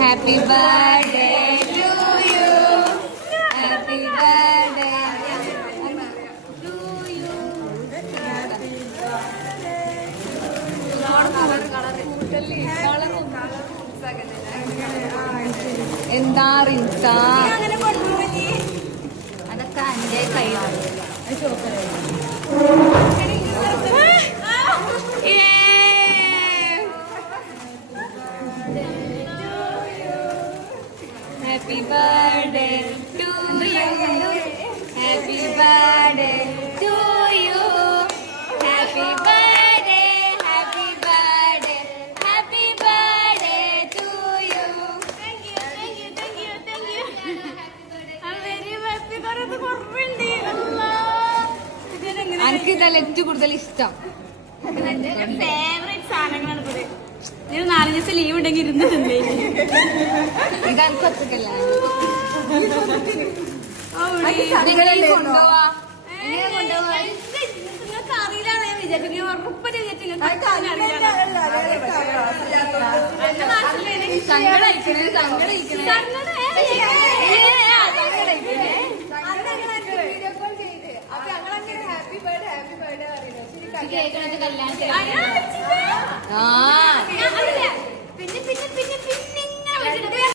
Happy birthday to you. Happy birthday to you. എന്താ റിൻസ അതൊക്കെ എന്റെ കയ്യിലാണ്. Happy birthday to you. Happy birthday to you. Happy birthday, happy birthday, happy birthday to you. Thank you, thank you, thank you, thank you. I'm very happy. കുറച്ച് കുറവുണ്ട്. എനിക്ക് ഇതല്ല ഏറ്റവും കൂടുതൽ ഇഷ്ടം. ഫേവറേറ്റ് സാധനങ്ങളാണ് ഇത്. ഞാൻ 4 ദിവസം ലീവ് ഉണ്ടെങ്കിൽ ഇരുന്ന് തിന്നേ. ഇതെനിക്ക് ഒറ്റക്കല്ല. നിങ്ങൾക്ക് അറിയില്ലാന്ന് ഞാൻ വിചാരിച്ചു. ഉറപ്പറ്റ് ആ